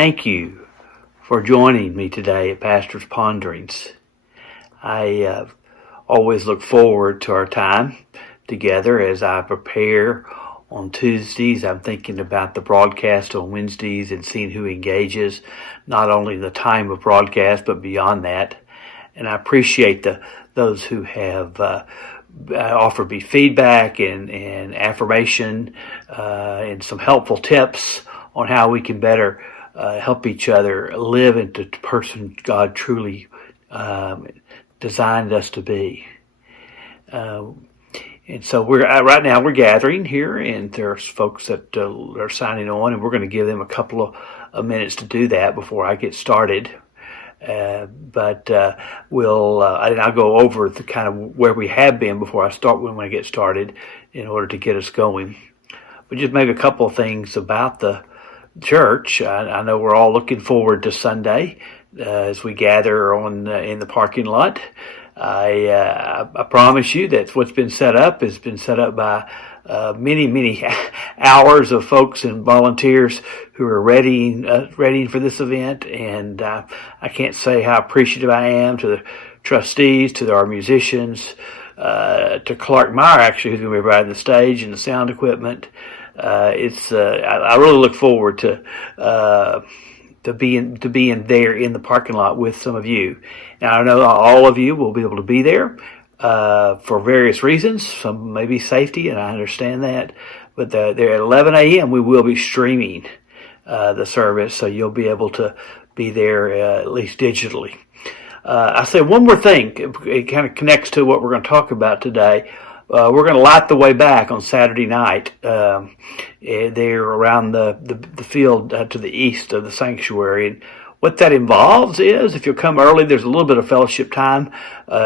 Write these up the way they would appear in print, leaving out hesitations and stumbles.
Thank you for joining me today at Pastor's Ponderings. I always look forward to our time together as I prepare on Tuesdays. I'm thinking about the broadcast on Wednesdays and seeing who engages, not only in the time of broadcast, but beyond that. And I appreciate those who have offered me feedback and affirmation and some helpful tips on how we can better help each other live into the person God truly designed us to be. And so right now we're gathering here, and there's folks that are signing on, and we're going to give them a couple of minutes to do that before I get started. But I'll go over the kind of where we have been before when I get started in order to get us going. But just maybe a couple of things about the church. I know we're all looking forward to Sunday as we gather in the parking lot. I promise you that what's been set up has been set up by many hours of folks and volunteers who are ready for this event, and I can't say how appreciative I am to the trustees, to our musicians, to Clark Meyer, actually, who's going to be providing the stage and the sound equipment. I really look forward to being there in the parking lot with some of you. Now, I know all of you will be able to be there for various reasons. Some may be safety, and I understand that. But there at 11 a.m. we will be streaming the service, so you'll be able to be there at least digitally. I say one more thing. It kind of connects to what we're going to talk about today. We're going to light the way back on Saturday night there around the field to the east of the sanctuary. And what that involves is, if you'll come early, there's a little bit of fellowship time,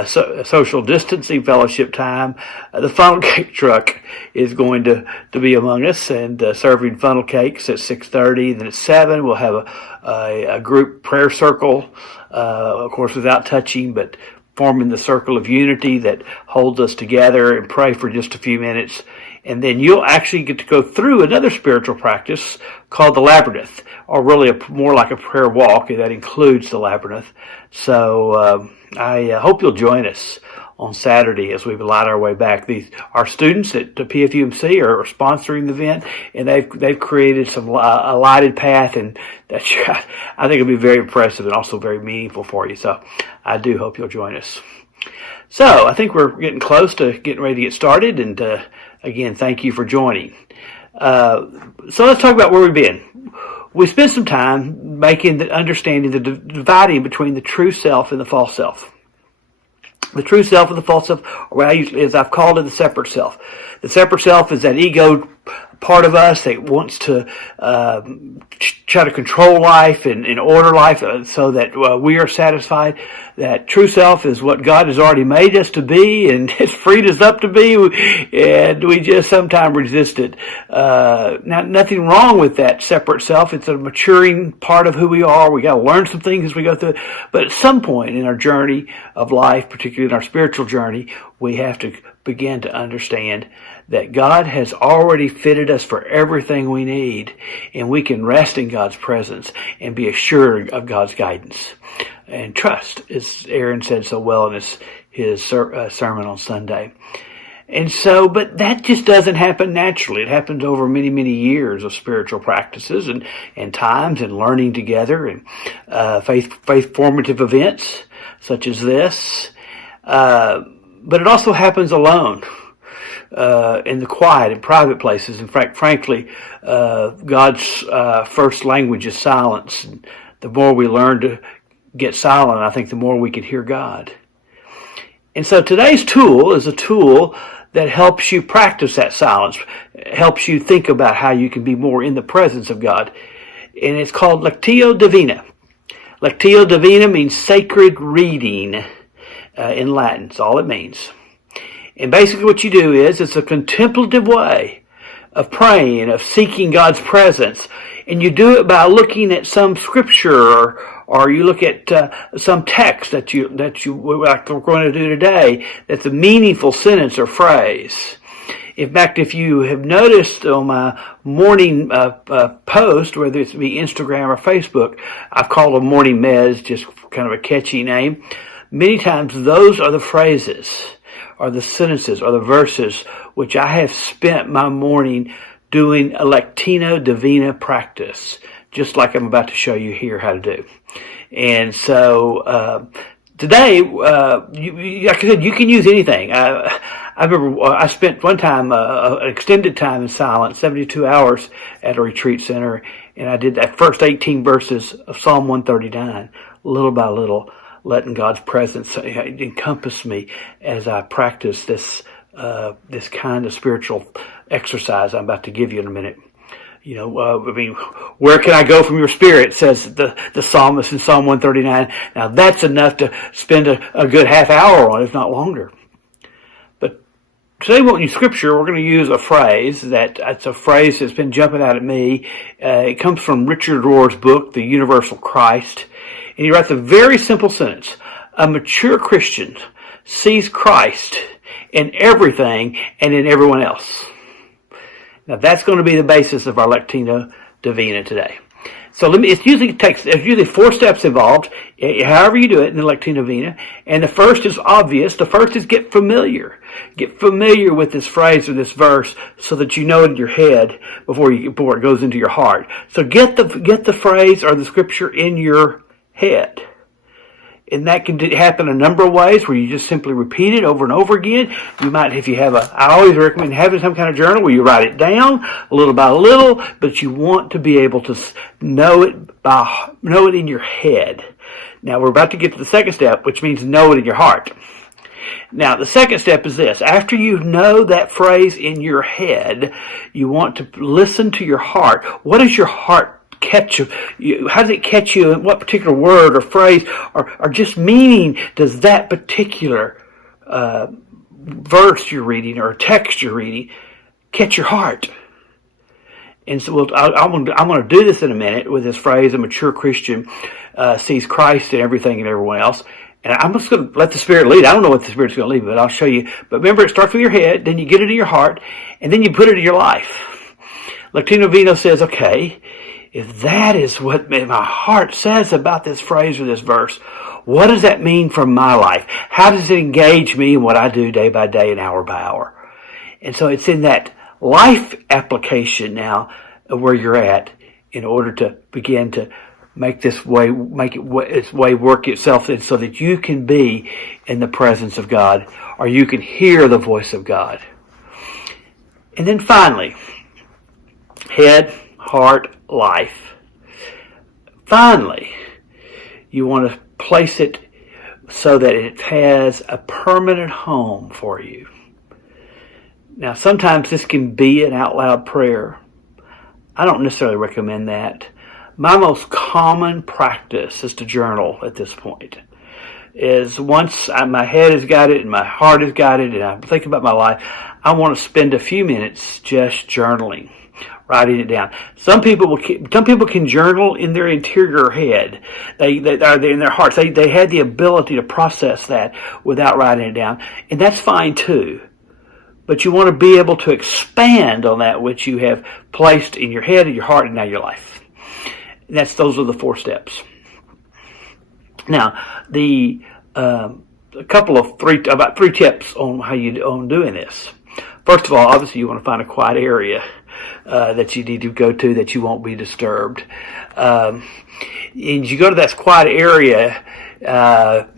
social distancing fellowship time. The funnel cake truck is going to be among us and serving funnel cakes at 6:30. Then at 7, we'll have a group prayer circle, of course, without touching, but forming the circle of unity that holds us together, and pray for just a few minutes. And then you'll actually get to go through another spiritual practice called the labyrinth, or really more like a prayer walk, and that includes the labyrinth. So I hope you'll join us on Saturday as we light our way back. Our students at the PFUMC are sponsoring the event, and they've created a lighted path, and that I think it'll be very impressive and also very meaningful for you. So I do hope you'll join us. So I think we're getting close to getting ready to get started, and again, thank you for joining. So let's talk about where we've been. We spent some time understanding the dividing between the true self and the false self. The true self and the false self, or as I've called it, the separate self. The separate self is that ego part of us that wants to try to control life and order life so that we are satisfied. That true self is what God has already made us to be and has freed us up to be, and we just sometimes resist it. Now, nothing wrong with that separate self. It's a maturing part of who we are. We got to learn some things as we go through it. But at some point in our journey of life, particularly in our spiritual journey, we have to begin to understand that God has already fitted us for everything we need, and we can rest in God's presence and be assured of God's guidance and trust, as Aaron said so well in his sermon on Sunday. And so, but that just doesn't happen naturally. It happens over many years of spiritual practices and times and learning together and faith formative events such as this. But it also happens alone. In the quiet and private places. In fact, frankly, God's first language is silence. And the more we learn to get silent, I think the more we can hear God. And so today's tool is a tool that helps you practice that silence, helps you think about how you can be more in the presence of God. And it's called Lectio Divina. Lectio Divina means sacred reading in Latin. That's all it means. And basically what you do is, it's a contemplative way of praying, of seeking God's presence. And you do it by looking at some scripture or you look at some text that you like we're going to do today, that's a meaningful sentence or phrase. In fact, if you have noticed on my morning post, whether it's be Instagram or Facebook, I've called them morning meds, just kind of a catchy name. Many times those are the phrases, or the sentences, or the verses which I have spent my morning doing a Lectio Divina practice, just like I'm about to show you here how to do. And so today, like I said, you can use anything. I remember I spent one time, an extended time in silence, 72 hours at a retreat center, and I did that first 18 verses of Psalm 139, little by little, letting God's presence encompass me as I practice this kind of spiritual exercise I'm about to give you in a minute. Where can I go from your spirit, says the psalmist in Psalm 139. Now that's enough to spend a good half hour on, if not longer. But today we're in scripture, we're going to use a phrase it's a phrase that's been jumping out at me. It comes from Richard Rohr's book, The Universal Christ. And he writes a very simple sentence. A mature Christian sees Christ in everything and in everyone else. Now that's going to be the basis of our Lectio Divina today. So there's usually 4 steps involved, however you do it in the Lectio Divina. And the first is obvious. The first is get familiar. Get familiar with this phrase or this verse so that you know it in your head before it goes into your heart. So get the phrase or the scripture in your head. And that can happen a number of ways where you just simply repeat it over and over again. You might, I always recommend having some kind of journal where you write it down little by little, but you want to be able to know it in your head. Now we're about to get to the second step, which means know it in your heart. Now the second step is this. After you know that phrase in your head, you want to listen to your heart. What does your heart catch you? How does it catch you? And what particular word or phrase or just meaning does that particular verse you're reading or text you're reading catch your heart? And so I'm going to do this in a minute with this phrase, a mature Christian sees Christ in everything and everyone else. And I'm just going to let the Spirit lead. I don't know what the Spirit's going to lead, but I'll show you. But remember, it starts with your head, then you get it in your heart, and then you put it in your life. Lectio Divina says, okay, if that is what my heart says about this phrase or this verse, what does that mean for my life? How does it engage me in what I do day by day and hour by hour? And so it's in that life application now of where you're at in order to begin to make its way work itself in so that you can be in the presence of God or you can hear the voice of God. And then finally, head, heart, life. Finally, you want to place it so that it has a permanent home for you. Now, sometimes this can be an out loud prayer. I don't necessarily recommend that. My most common practice is to journal at this point. Is once my head has got it and my heart has got it and I'm thinking about my life, I want to spend a few minutes just journaling, writing it down. Some people can journal in their interior head. They are in their hearts. They had the ability to process that without writing it down, and that's fine too. But you want to be able to expand on that which you have placed in your head, in your heart, and now your life. And those are the 4 steps. Now, about 3 tips on doing this. First of all, obviously you want to find a quiet area that you need to go to that you won't be disturbed. And you go to that quiet area,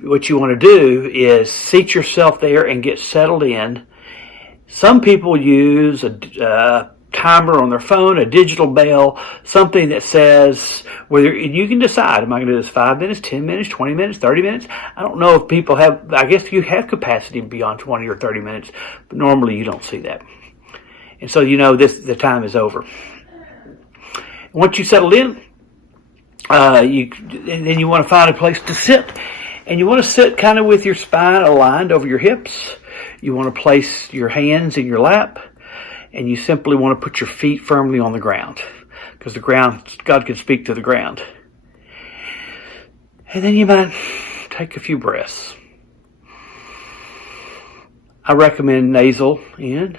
what you want to do is seat yourself there and get settled in. Some people use a timer on their phone, a digital bell, something that says whether you can decide, am I going to do this 5 minutes, 10 minutes, 20 minutes, 30 minutes? I don't know if people have, I guess you have capacity beyond 20 or 30 minutes, but normally you don't see that. And so you know the time is over. Once you settle in, then you want to find a place to sit. And you want to sit kind of with your spine aligned over your hips. You want to place your hands in your lap. And you simply want to put your feet firmly on the ground. Because the ground, God can speak to the ground. And then you might take a few breaths. I recommend nasal in,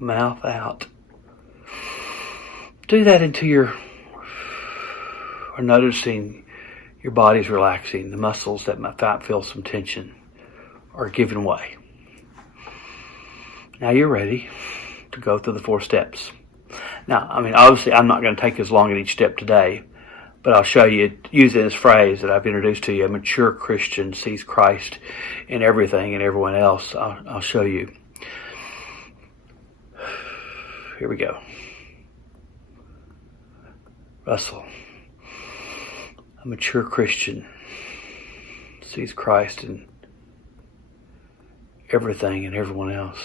mouth out. Do that until you're noticing your body's relaxing. The muscles that might feel some tension are giving way. Now you're ready to go through the 4 steps. Now, obviously I'm not going to take as long at each step today, but I'll show you using this phrase that I've introduced to you. A mature Christian sees Christ in everything and everyone else. I'll show you. Here we go. Russell. A mature Christian sees Christ in everything and everyone else.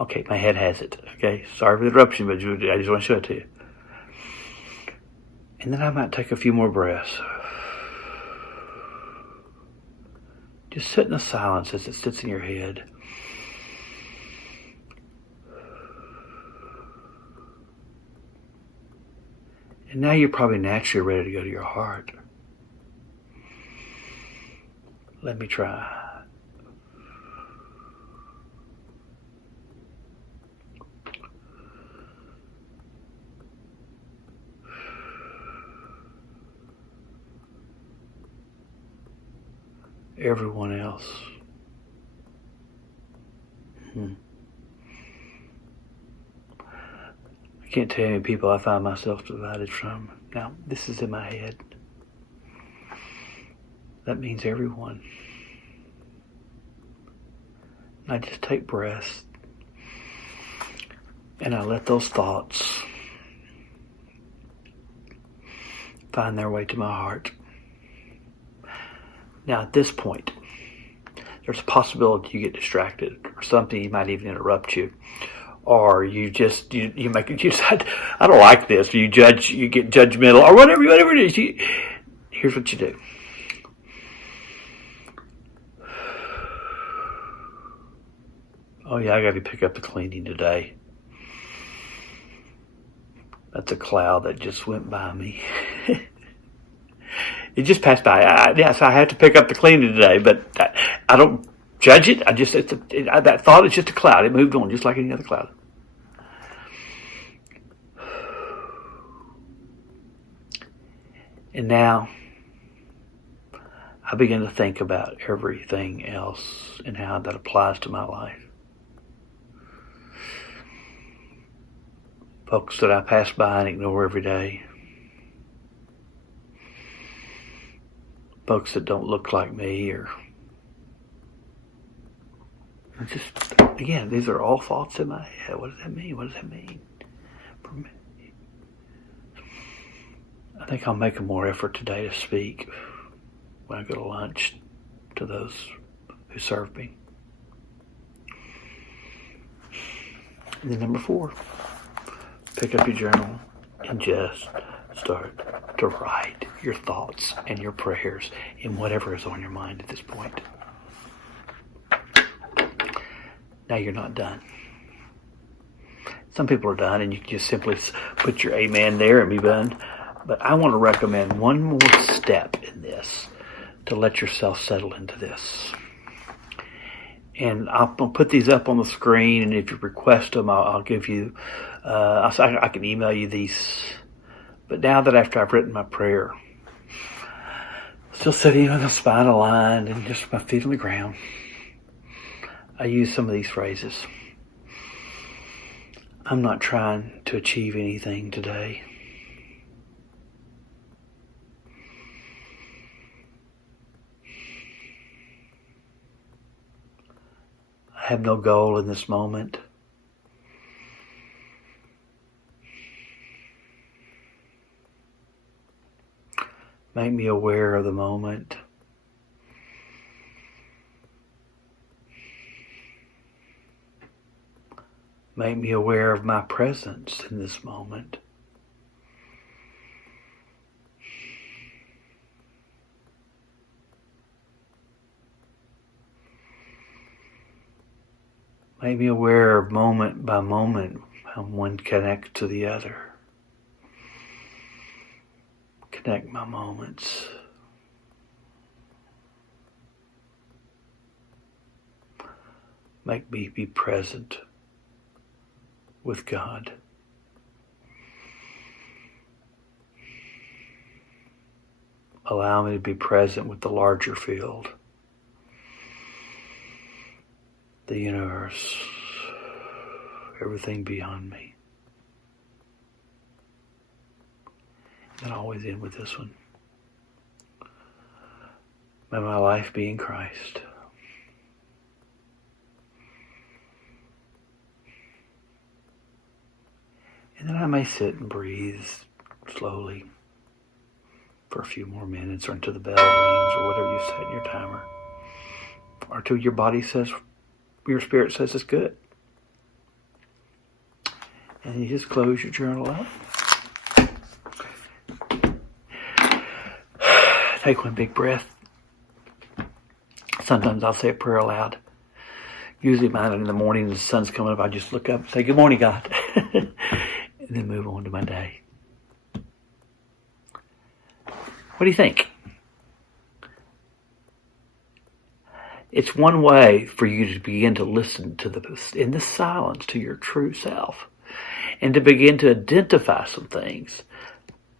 Okay, my head has it. Okay, sorry for the interruption, but I just want to show it to you. And then I might take a few more breaths. Just sit in the silence as it sits in your head. And now you're probably naturally ready to go to your heart. Let me try. Everyone else. I can't tell you how many people I find myself divided from. Now, this is in my head. That means everyone. I just take breaths and I let those thoughts find their way to my heart. Now, at this point, there's a possibility you get distracted, or something might even interrupt you, or you decide, I don't like this, or you get judgmental, or whatever it is. Here's what you do. Oh yeah, I got to pick up the cleaning today. That's a cloud that just went by me. It just passed by. Yes, I have to pick up the cleaning today, but I don't judge it. That thought is just a cloud. It moved on just like any other cloud. And now I begin to think about everything else and how that applies to my life. Folks that I pass by and ignore every day. Folks that don't look like me, or just, again, these are all thoughts in my head. What does that mean? What does that mean for me? I think I'll make a more effort today to speak when I go to lunch to those who serve me. And then number 4, pick up your journal and just start to write your thoughts and your prayers in whatever is on your mind at this point. Now you're not done. Some people are done and you can just simply put your amen there and be done. But I want to recommend one more step in this to let yourself settle into this. And I'll put these up on the screen, and if you request them, I'll give you, I can email you these. But now that after I've written my prayer, still sitting with the spine aligned and just my feet on the ground, I use some of these phrases. I'm not trying to achieve anything today. I have no goal in this moment. Make me aware of the moment. Make me aware of my presence in this moment. Make me aware of moment by moment how one connects to the other. Connect my moments. Make me be present with God. Allow me to be present with the larger field, the universe, everything beyond me. And I always end with this one. May my life be in Christ. And then I may sit and breathe slowly for a few more minutes, or until the bell rings, or whatever you set in your timer, or until your body says, your spirit says it's good. And you just close your journal up. Take one big breath. Sometimes I'll say a prayer aloud. Usually mine in the morning, the sun's coming up, I just look up and say, "Good morning, God." And then move on to my day. What do you think? It's one way for you to begin to listen to in the silence to your true self, and to begin to identify some things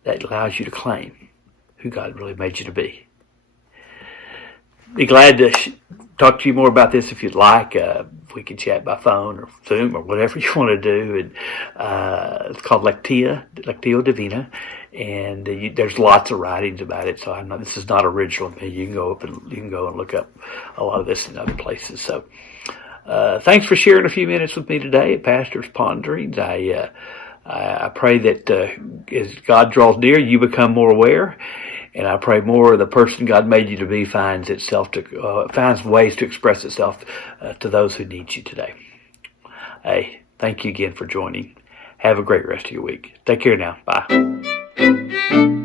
that allows you to claim who God really made you to be. Be glad to talk to you more about this if you'd like. We can chat by phone or Zoom or whatever you want to do. And it's called Lectio Divina, and there's lots of writings about it. So this is not original to me. You can go and look up a lot of this in other places. So thanks for sharing a few minutes with me today at Pastor's Ponderings. I pray that as God draws near, you become more aware. And I pray more of the person God made you to be finds ways to express itself to those who need you today. Hey, thank you again for joining. Have a great rest of your week. Take care now. Bye.